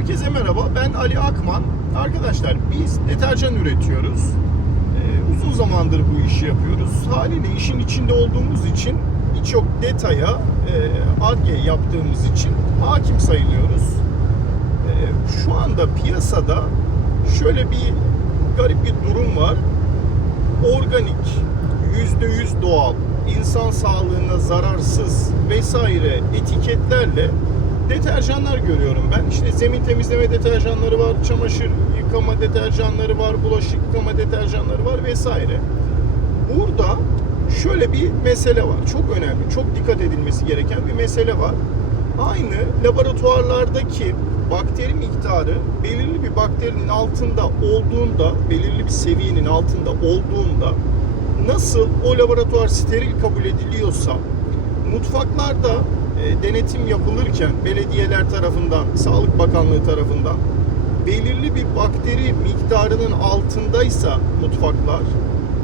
Herkese merhaba. Ben Ali Akman. Arkadaşlar biz deterjan üretiyoruz. Ee, uzun zamandır bu işi yapıyoruz. Haliyle işin içinde olduğumuz için birçok detaya e, yaptığımız için hakim sayılıyoruz. Ee, şu anda piyasada şöyle bir garip bir durum var. Organik, %100 doğal, insan sağlığına zararsız vesaire etiketlerle deterjanlar görüyorum ben. İşte zemin temizleme deterjanları var, çamaşır yıkama deterjanları var, bulaşık yıkama deterjanları var vesaire. Burada şöyle bir mesele var. Çok önemli, çok dikkat edilmesi gereken bir mesele var. Aynı laboratuvarlardaki bakteri miktarı belirli bir bakterinin altında olduğunda, belirli bir seviyenin altında olduğunda nasıl o laboratuvar steril kabul ediliyorsa mutfaklarda e, denetim yapılırken belediyeler tarafından, Sağlık Bakanlığı tarafından belirli bir bakteri miktarının altındaysa mutfaklar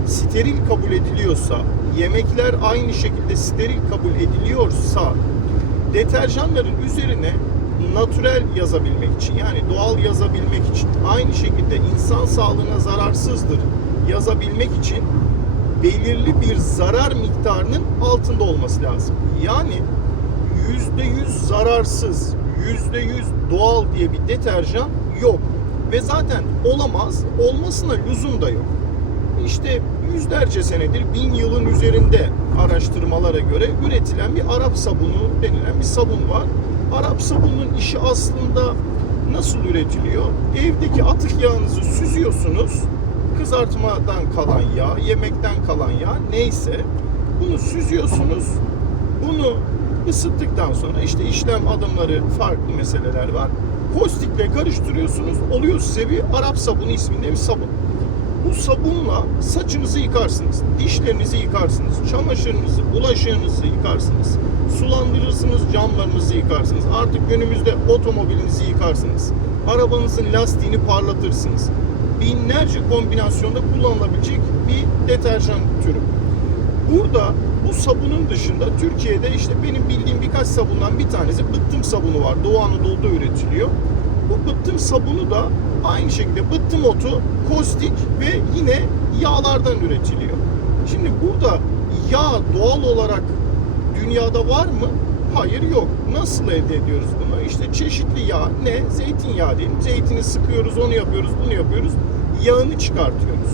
steril kabul ediliyorsa, yemekler aynı şekilde steril kabul ediliyorsa deterjanların üzerine natürel yazabilmek için yani doğal yazabilmek için aynı şekilde insan sağlığına zararsızdır yazabilmek için belirli bir zarar miktarının altında olması lazım. Yani %100 zararsız, %100 doğal diye bir deterjan yok. Ve zaten olamaz, olmasına lüzum da yok. İşte yüzlerce senedir, bin yılın üzerinde araştırmalara göre üretilen bir Arap sabunu denilen bir sabun var. Arap sabunun işi aslında nasıl üretiliyor? Evdeki atık yağınızı süzüyorsunuz. Kızartmadan kalan yağ, yemekten kalan yağ neyse bunu süzüyorsunuz. Bunu ısıttıktan sonra işte işlem adımları farklı meseleler var. Kostikle karıştırıyorsunuz. Oluyor size bir Arap sabunu isminde bir sabun. Bu sabunla saçınızı yıkarsınız, dişlerinizi yıkarsınız, çamaşırınızı, bulaşığınızı yıkarsınız, sulandırırsınız, camlarınızı yıkarsınız. Artık günümüzde otomobilinizi yıkarsınız. Arabanızın lastiğini parlatırsınız. Binlerce kombinasyonda kullanılabilecek bir deterjan türü. Burada bu sabunun dışında Türkiye'de işte benim bildiğim birkaç sabundan bir tanesi bıttım sabunu var. Doğu Anadolu'da üretiliyor. Bu bıttım sabunu da aynı şekilde bıttım otu, kostik ve yine yağlardan üretiliyor. Şimdi burada yağ doğal olarak dünyada var mı? Hayır yok. Nasıl elde ediyoruz bunu? İşte çeşitli yağ ne? Zeytinyağı diyelim. Zeytini sıkıyoruz, onu yapıyoruz, bunu yapıyoruz. Yağını çıkartıyoruz.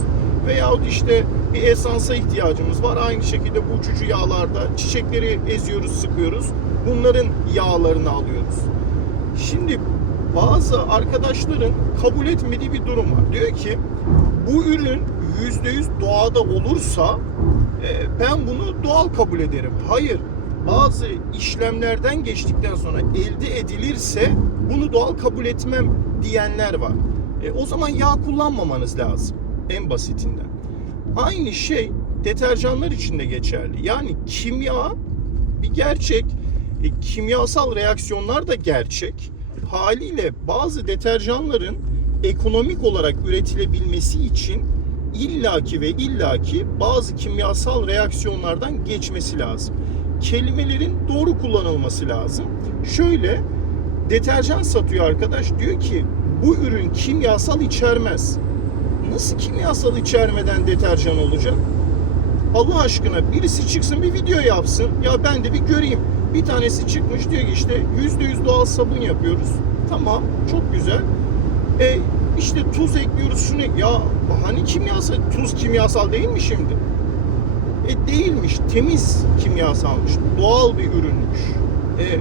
Veyahut işte bir esansa ihtiyacımız var. Aynı şekilde bu uçucu yağlarda çiçekleri eziyoruz, sıkıyoruz. Bunların yağlarını alıyoruz. Şimdi bazı arkadaşların kabul etmediği bir durum var. Diyor ki bu ürün %100 doğada olursa e, ben bunu doğal kabul ederim. Hayır. Bazı işlemlerden geçtikten sonra elde edilirse bunu doğal kabul etmem diyenler var. E, o zaman yağ kullanmamanız lazım. En basitinden. Aynı şey deterjanlar için de geçerli. Yani kimya bir gerçek. E, kimyasal reaksiyonlar da gerçek. Haliyle bazı deterjanların ekonomik olarak üretilebilmesi için illaki ve illaki bazı kimyasal reaksiyonlardan geçmesi lazım. Kelimelerin doğru kullanılması lazım. Şöyle deterjan satıyor arkadaş diyor ki bu ürün kimyasal içermez. Nasıl kimyasal içermeden deterjan olacak? Allah aşkına birisi çıksın bir video yapsın. Ya ben de bir göreyim. Bir tanesi çıkmış diyor ki işte %100 doğal sabun yapıyoruz. Tamam çok güzel. E işte tuz ekliyoruz şunu. Ya hani kimyasal, tuz kimyasal değil mi şimdi? E değilmiş. Temiz kimyasalmış. Doğal bir ürünmüş. E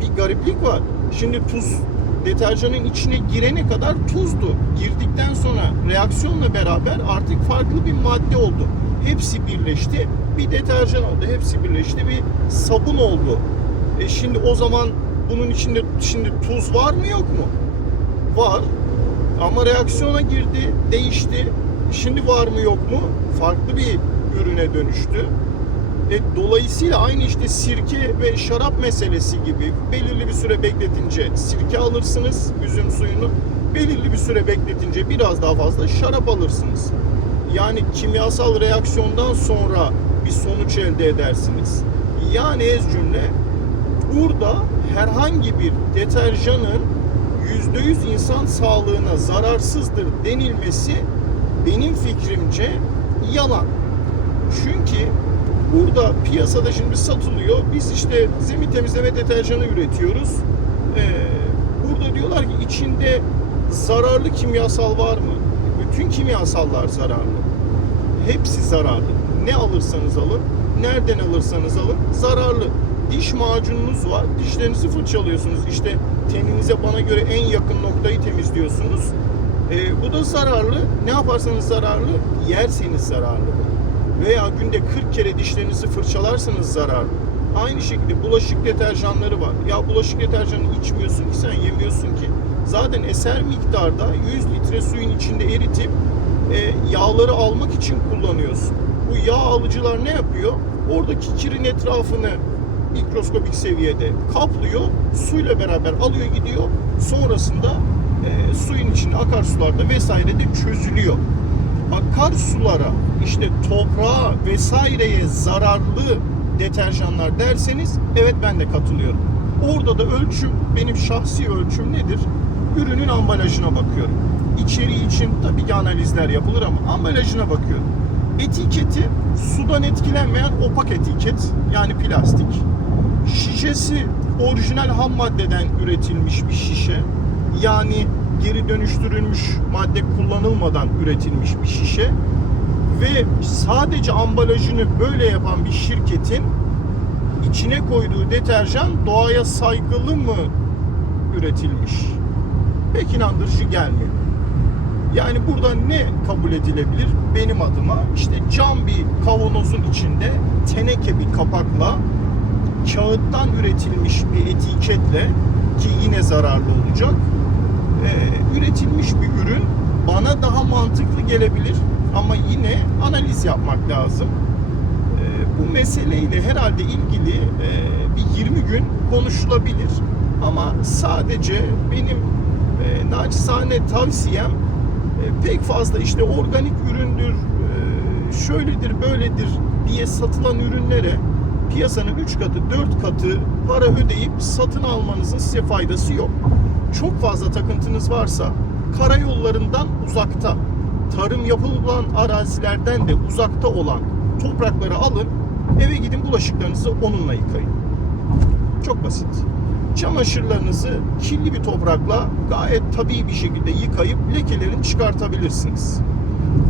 bir gariplik var. Şimdi tuz deterjanın içine girene kadar tuzdu. Girdikten sonra reaksiyonla beraber artık farklı bir madde oldu. Hepsi birleşti. Bir deterjan oldu. Hepsi birleşti. Bir sabun oldu. E şimdi o zaman bunun içinde şimdi tuz var mı yok mu? Var. Ama reaksiyona girdi, değişti. Şimdi var mı yok mu? Farklı bir ürüne dönüştü. E, dolayısıyla aynı işte sirke ve şarap meselesi gibi belirli bir süre bekletince sirke alırsınız üzüm suyunu. Belirli bir süre bekletince biraz daha fazla şarap alırsınız. Yani kimyasal reaksiyondan sonra bir sonuç elde edersiniz. Yani ez cümle burada herhangi bir deterjanın %100 insan sağlığına zararsızdır denilmesi benim fikrimce yalan. Çünkü burada piyasada şimdi satılıyor. Biz işte zemin temizleme deterjanı üretiyoruz. Ee, burada diyorlar ki içinde zararlı kimyasal var mı? Bütün kimyasallar zararlı. Hepsi zararlı. Ne alırsanız alın, nereden alırsanız alın zararlı. Diş macununuz var, dişlerinizi fırçalıyorsunuz. İşte teninize bana göre en yakın noktayı temizliyorsunuz. Ee, bu da zararlı. Ne yaparsanız zararlı, yerseniz zararlı. Veya günde 40 kere dişlerinizi fırçalarsanız zararlı. Aynı şekilde bulaşık deterjanları var. Ya bulaşık deterjanı içmiyorsun ki sen yemiyorsun ki. Zaten eser miktarda 100 litre suyun içinde eritip e, yağları almak için kullanıyorsun. Bu yağ alıcılar ne yapıyor? Oradaki kirin etrafını mikroskopik seviyede kaplıyor, suyla beraber alıyor gidiyor. Sonrasında e, suyun içinde akarsularda vesairede çözülüyor. Akarsulara, işte toprağa vesaireye zararlı deterjanlar derseniz evet ben de katılıyorum. Orada da ölçüm, benim şahsi ölçüm nedir? Ürünün ambalajına bakıyorum. İçeriği için tabii ki analizler yapılır ama ambalajına bakıyorum. Etiketi sudan etkilenmeyen opak etiket yani plastik. Şişesi orijinal ham maddeden üretilmiş bir şişe. Yani geri dönüştürülmüş madde kullanılmadan üretilmiş bir şişe. Ve sadece ambalajını böyle yapan bir şirketin içine koyduğu deterjan doğaya saygılı mı üretilmiş? Pek inandırıcı gelmiyor. Yani burada ne kabul edilebilir benim adıma? İşte cam bir kavanozun içinde teneke bir kapakla kağıttan üretilmiş bir etiketle ki yine zararlı olacak e, üretilmiş bir ürün bana daha mantıklı gelebilir ama yine analiz yapmak lazım. E, bu meseleyle herhalde ilgili e, bir 20 gün konuşulabilir ama sadece benim e, naçizane tavsiyem e, pek fazla işte organik üründür, e, şöyledir, böyledir diye satılan ürünlere piyasanın 3 katı, 4 katı para ödeyip satın almanızın size faydası yok. Çok fazla takıntınız varsa karayollarından uzakta, tarım yapılan arazilerden de uzakta olan toprakları alın, eve gidin bulaşıklarınızı onunla yıkayın. Çok basit. Çamaşırlarınızı kirli bir toprakla gayet tabii bir şekilde yıkayıp lekelerini çıkartabilirsiniz.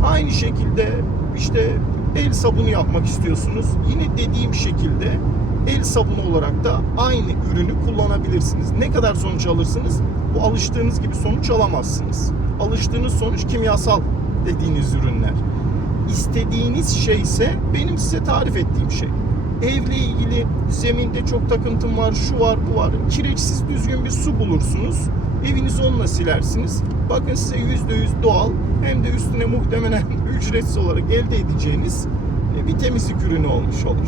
Aynı şekilde işte el sabunu yapmak istiyorsunuz. Yine dediğim şekilde el sabunu olarak da aynı ürünü kullanabilirsiniz. Ne kadar sonuç alırsınız? Bu alıştığınız gibi sonuç alamazsınız. Alıştığınız sonuç kimyasal dediğiniz ürünler. İstediğiniz şey ise benim size tarif ettiğim şey. Evle ilgili zeminde çok takıntım var, şu var, bu var. Kireçsiz düzgün bir su bulursunuz. Evinizi onunla silersiniz. Bakın size %100 doğal hem de üstüne muhtemelen ücretsiz olarak elde edeceğiniz e, bir temizlik ürünü olmuş olur.